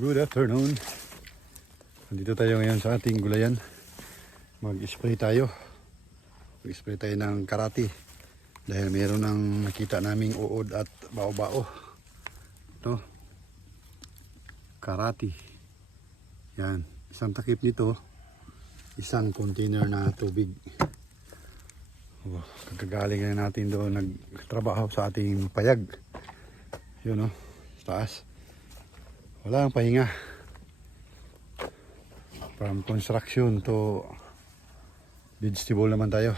Good afternoon. Nandito tayo ngayon sa ating gulayan. Mag-spray tayo. Mag-spray tayo ng karati. Dahil meron ng nakita naming uod at bao-bao. Ito. Karati. Yan. Isang takip nito. Isang container na tubig. Oh, kagagaling na natin doon nagtrabaho sa ating payag. Yun oh. Sa taas. Wala ang pahinga. From construction to vegetable naman tayo.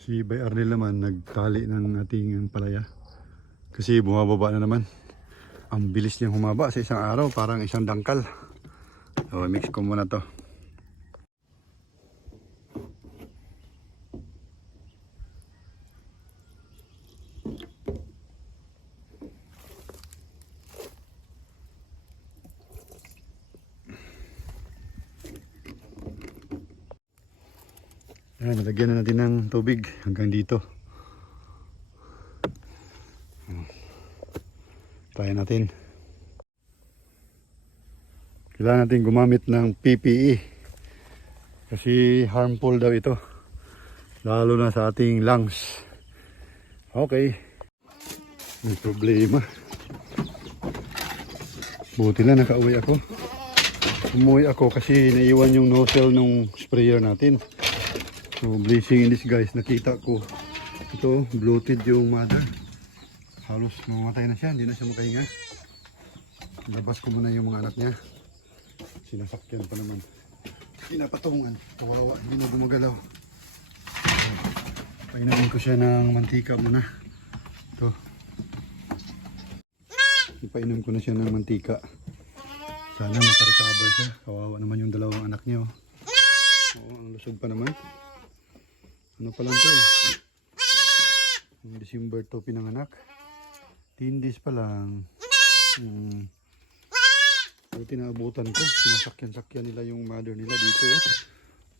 Si Bay Arnel naman nagtali ng ating palaya. Kasi bumababa na naman. Ang bilis niyang humaba sa isang araw, parang isang dangkal. So, mix ko muna to. Ayan, nalagyan na natin ng tubig hanggang dito. Try natin. Kailangan natin gumamit ng PPE. Kasi harmful daw ito. Lalo na sa ating lungs. Okay. May problema. Buti na nakauwi ako. Umuwi ako kasi naiwan yung nozzle nung sprayer natin. So blessing in disguise, nakita ko ito, bloated yung mother. Halos mamatay na siya, hindi na siya makahinga. Labas ko muna yung mga anak niya. Sinasakyan pa naman. Pinapatungan, kawawa, hindi na gumagalaw. So, Painamin ko siya ng mantika muna. Ito. Ipainom ko na siya ng mantika. Sana makarecover siya. Kawawa naman yung dalawang anak niya. oh. Oo, ang lusog pa naman. Ano pa lang to eh. December to pinanganak. 10 days pa lang. Hmm. Buti naabutan ko. Sinasakyan-sakyan nila yung mother nila dito. Oh.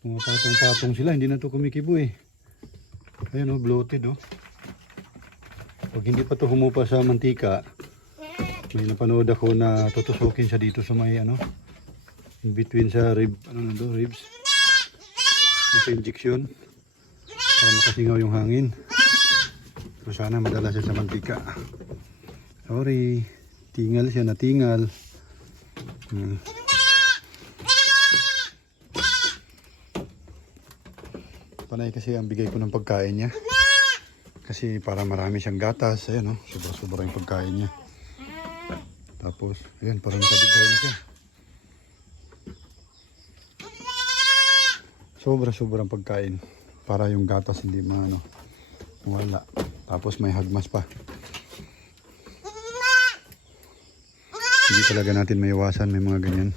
Pumapatong-patong sila. Hindi na to kumikibo eh. Ayun oh, bloated oh. Pag hindi pa to humupa sa mantika, may napanood ako na tutusukin siya dito sa may ano, in between sa rib, ano na do, ribs. Yung injection para makasingaw yung hangin. So sana madala siya sa mantika. Sorry, tingal siya, natingal. Hmm. Panay kasi ang bigay ko ng pagkain niya. Kasi para marami siyang gatas, ayan oh, sobra-sobra yung pagkain niya. Tapos, ayan, parang nakadigay na siya. Sobra-sobrang pagkain para yung gatas hindi maano wala. Tapos may hagmas pa. Hindi talaga natin maiwasan may mga ganyan.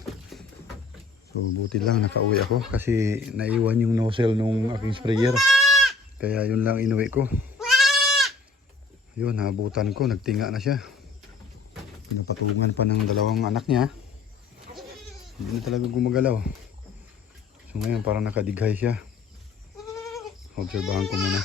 So buti lang nakauwi ako kasi naiwan yung nozzle nung aking sprayer. Kaya yun lang inuwi ko. Yun, nabutan ko, nagtinga na siya. Pinapatungan pa ng dalawang anak niya. Hindi na talaga gumagalaw. So ngayon parang nakadighay siya. Obserbahan ko muna.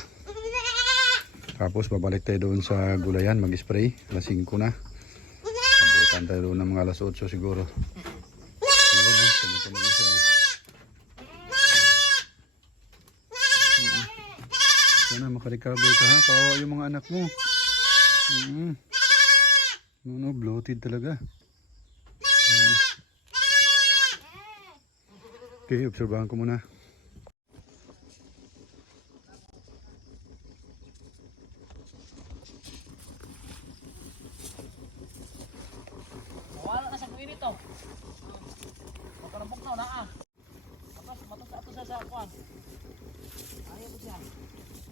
Tapos babalik tayo doon sa gulayan mag-spray. Alas 5 na. Abutan tayo doon ng mga alas 8 siguro. Ayun oh, tumutunog siya. oh. Sana makarecover ka ha. Kawawa yung mga anak mo. Mm. No, no, bloated talaga. Mm. Okay, obserbahan ko muna. To. Makarabok na na ah. Atos, matos ato sa sa kuan. Ayaw ko siya.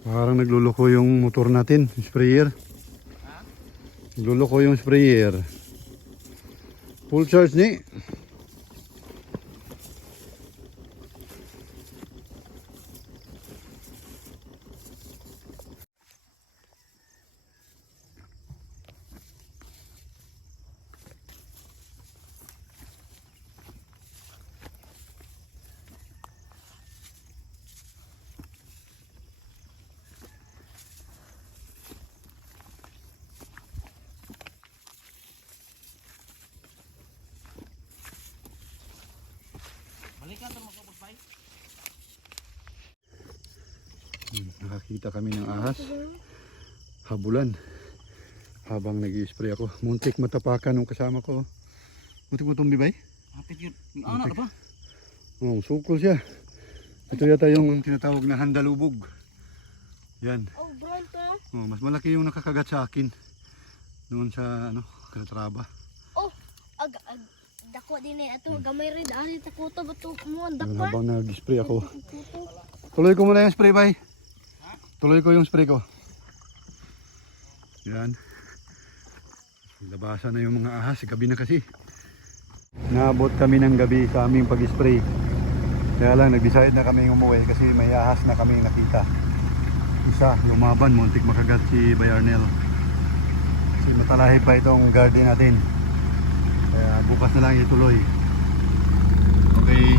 Parang nagluloko yung motor natin, yung sprayer. Nagluloko yung sprayer. Full charge ni. Nakakita kami ng ahas. Habulan. Habang nag spray ako. Muntik matapakan ng kasama ko. Muntik mo tumbi bay? Hapit yun. Yung anak na ba? Oh, sukol siya. Ito yata yung tinatawag na handalubog. Yan. Oh, brown to. Oh, mas malaki yung nakakagat sa akin. Noon sa ano, Kalatraba. Oh, ag, ag, dako din eh. Ato, gamay rin. Dahil takuto ba ito mo? Ang Yung dako. habang nag-spray ako. Tuloy ko muna yung spray, bay. Tuloy ko yung spray ko. Yan. Labasan na yung mga ahas. Gabi na kasi. Naabot kami ng gabi sa aming pag-spray. Kaya lang, nag-decide na kami umuwi kasi may ahas na kami nakita. Isa, lumaban, muntik makagat si Bayarnel. Kasi matalahi pa itong garden natin. Kaya bukas na lang ituloy. Okay.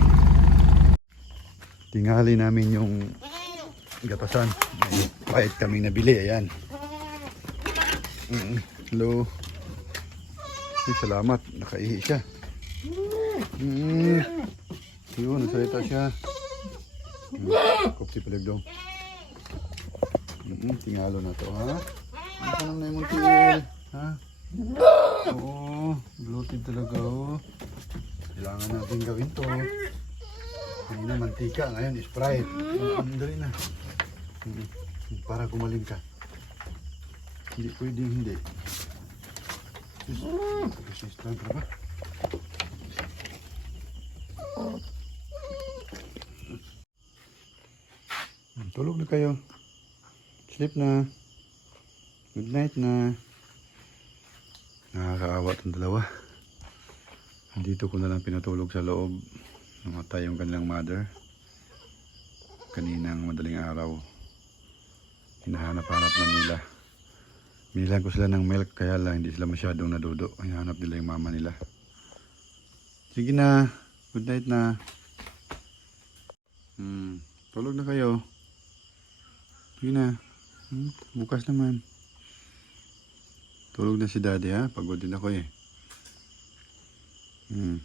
Tingali namin yung gatasan. May pahit kaming nabili. Ayan. Mm, Hello. Ay, salamat. Nakaihi siya. Mm. Yun, nasalita siya. Mm. Kopsi palagdong. Mm, tingalo na to, ha? Ka nang na yung? Ha? Oo, bloated talaga, oh. Kailangan natin gawin to. Kanina mantika, ngayon Sprite. Mm, dali na. Para gumaling ka. Hindi pwedeng hindi. Kasi Sprite ka ba? Tulog na kayo. Sleep na. Good night na. Nakakaawa itong dalawa. Dito ko na lang pinatulog sa loob. Namatay yung kanilang mother. Kaninang madaling araw. Hinahanap-hanap na nila. Bilang ko sila ng milk kaya lang hindi sila masyadong nadudo. Hinahanap nila yung mama nila. Sige na. Good night na. Hmm. Tulog na kayo. Sige na. Hmm. Bukas naman. Tulog na si daddy ha. Pagod din ako eh. Hmm.